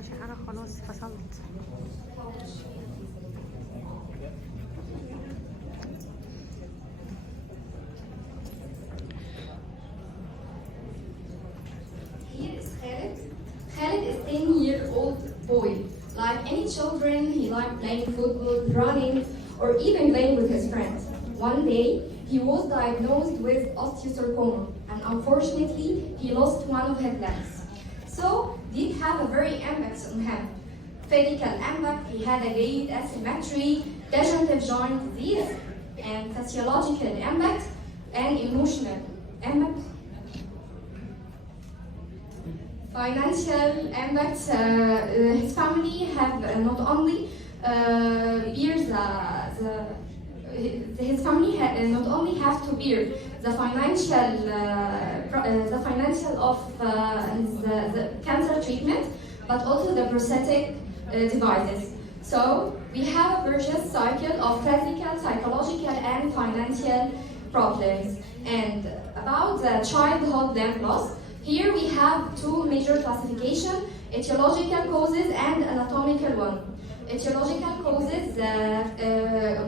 عشان انا خلاص فصلت. Here is Khaled. Khaled is 10-year-old boy. Like any children, he liked playing football, running, or even playing with his friends. One day, he was diagnosed with osteosarcoma, and unfortunately, he lost one of his legs. So, this had a very impact on him. Physical impact, he had a great asymmetry, degenerative joint disease, and physiological impact, and emotional impact. Financial impact, his family have not only bears his family not only have to bear the financial of the cancer treatment, but also the prosthetic devices. So we have a virtuous cycle of physical, psychological, and financial problems. And about the childhood limb loss, here we have two major classifications: etiological causes and anatomical one. Etiological causes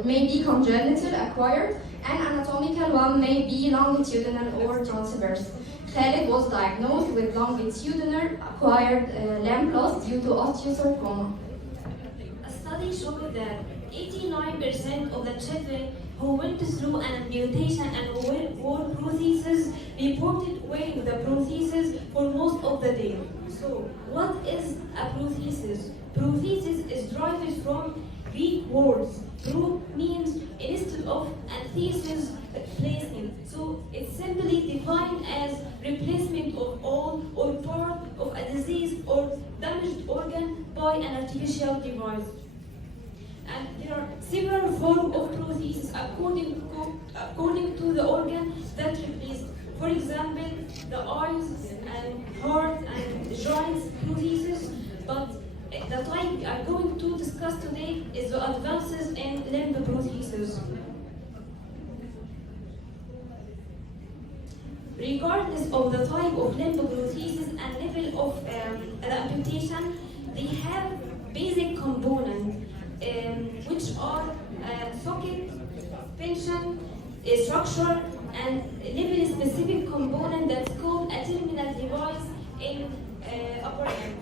may be congenital, acquired, and anatomical one may be longitudinal or transverse. Khaled was diagnosed with longitudinal acquired limb loss due to osteosarcoma. A study showed that 89% of the children who went through an amputation and wore prostheses reported wearing the prostheses for most of the day. So, what is a prothesis? Prothesis is derived from Greek words. Pro means instead of, and thesis, replacing. So, it's simply defined as replacement of all or part of a diseased or damaged organ by an artificial device. And there are several forms of prosthesis according to the organ that replaced. For example, the eyes and heart and joints prosthesis. But the type we are going to discuss today is the advances in limb prosthesis. Regardless of the type of limb prosthesis and level of the amputation, they have basic components. Which are socket, suspension, structure, and level-specific component that's called a terminal device in upper limb.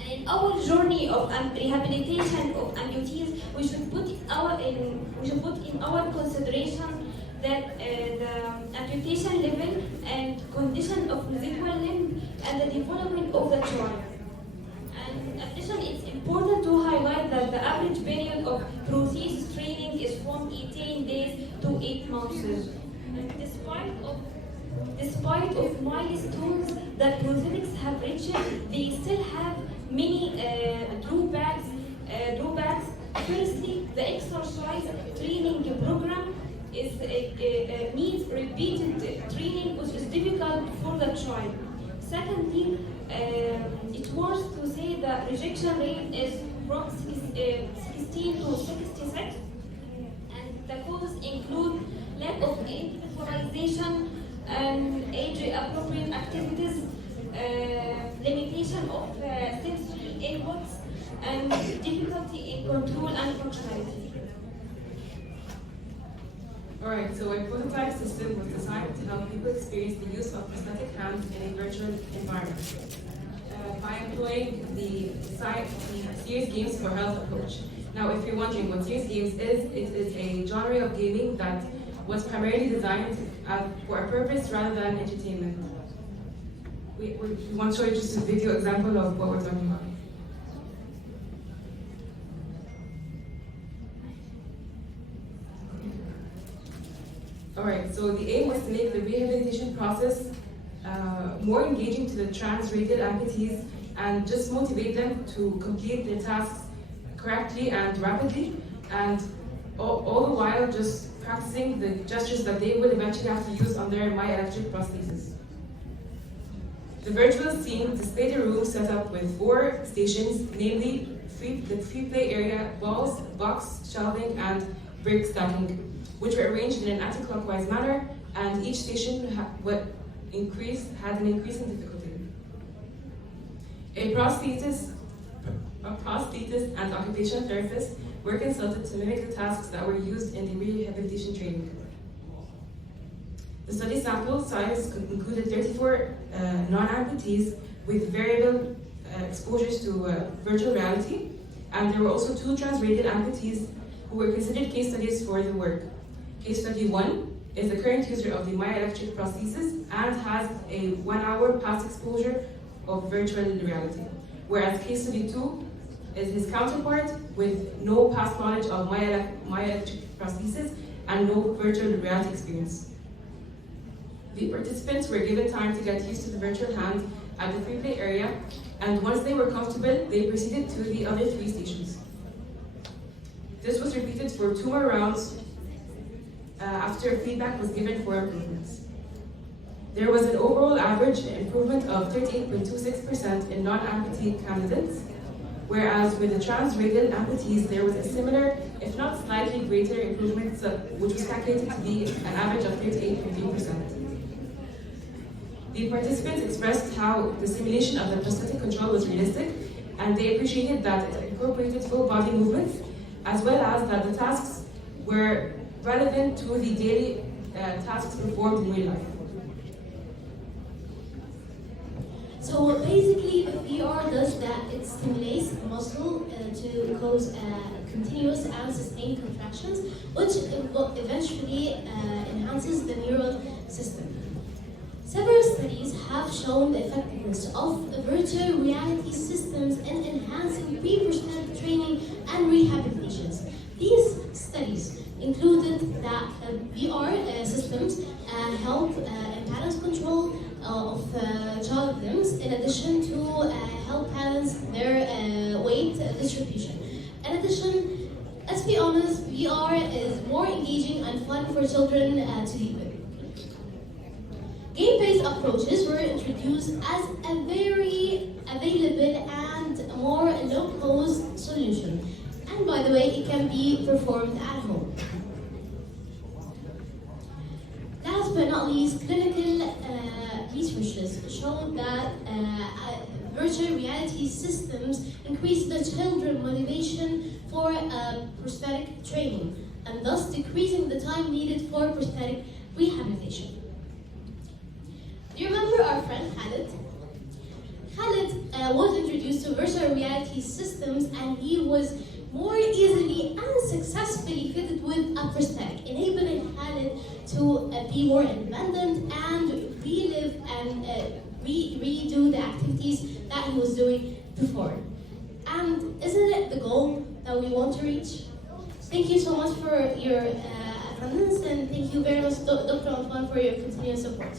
And in our journey of rehabilitation of amputees, we should put in our consideration that the amputation level and condition of residual limb and the development of the child. In addition, it's important to highlight that the average period of prosthesis training is from 18 days to 8 months. And despite of milestones that prosthetics have reached, they still have many drawbacks. Firstly, the exercise training program needs repeated training, which is difficult for the child. Secondly, it's worth to say the rejection rate is from 16 to 66, and the causes include lack of individualization and age-appropriate activities, limitation of sensory inputs, and difficulty in control and functionality. Alright, so a prototype system was designed to help people experience the use of prosthetic hands in a virtual environment by employing the Serious Games for Health approach. Now, if you're wondering what Serious Games is, it is a genre of gaming that was primarily designed for a purpose rather than entertainment. We want to show you just a video example of what we're talking about. Alright, so the aim was to make the rehabilitation process more engaging to the trans-rated amputees and just motivate them to complete their tasks correctly and rapidly, and all the while just practicing the gestures that they will eventually have to use on their electric prosthesis. The virtual scene displayed a room set up with 4 stations, namely the free play area, walls, box, shelving, and brick stacking, which were arranged in an anti-clockwise manner, and each station had an increasing difficulty. A prosthesis prosthetists and occupational therapists were consulted to mimic the tasks that were used in the rehabilitation training. The study sample size included 34 non-amputees with variable exposures to virtual reality, and there were also 2 transrated amputees who were considered case studies for the work. Case study 1 is the current user of the Pediatric Prothesis and has a 1-hour past exposure of virtual reality, whereas case study 2 is his counterpart with no past knowledge of Pediatric Prothesis and no virtual reality experience. The participants were given time to get used to the virtual hand at the free play area, and once they were comfortable, they proceeded to the other 3 stations. This was repeated for 2 more rounds after feedback was given for improvements. There was an overall average improvement of 38.26% in non-amputee candidates, whereas with the trans-rated amputees, there was a similar, if not slightly greater improvement, which was calculated to be an average of 38.3%. The participants expressed how the simulation of the prosthetic control was realistic, and they appreciated that it incorporated full body movements, as well as that the tasks were relevant to the daily tasks performed in real life. So basically, what VR does that it stimulates the muscle to cause continuous and sustained contractions, which eventually enhances the neural system. Several studies have shown the effectiveness of virtual reality systems in enhancing pre-prosthetic training and rehabilitations. These studies included that VR systems help imbalance control of child limbs, in addition to help balance their weight distribution. In addition, let's be honest, VR is more engaging and fun for children to deal with. Game-based approaches were introduced as a very available and more low-cost solution. And by the way, it can be performed at home. Last but not least, clinical researches show that virtual reality systems increase the children's motivation for prosthetic training, and thus decreasing the time needed for prosthetic rehabilitation. Do you remember our friend Khalid? Khalid was introduced to virtual reality systems, and he was more easily and successfully fitted with a prosthetic, enabling Khalid to be more independent and relive and redo the activities that he was doing before. And isn't it the goal that we want to reach? Thank you so much for your attendance, and thank you very much, Dr. Antoine, for your continuous support.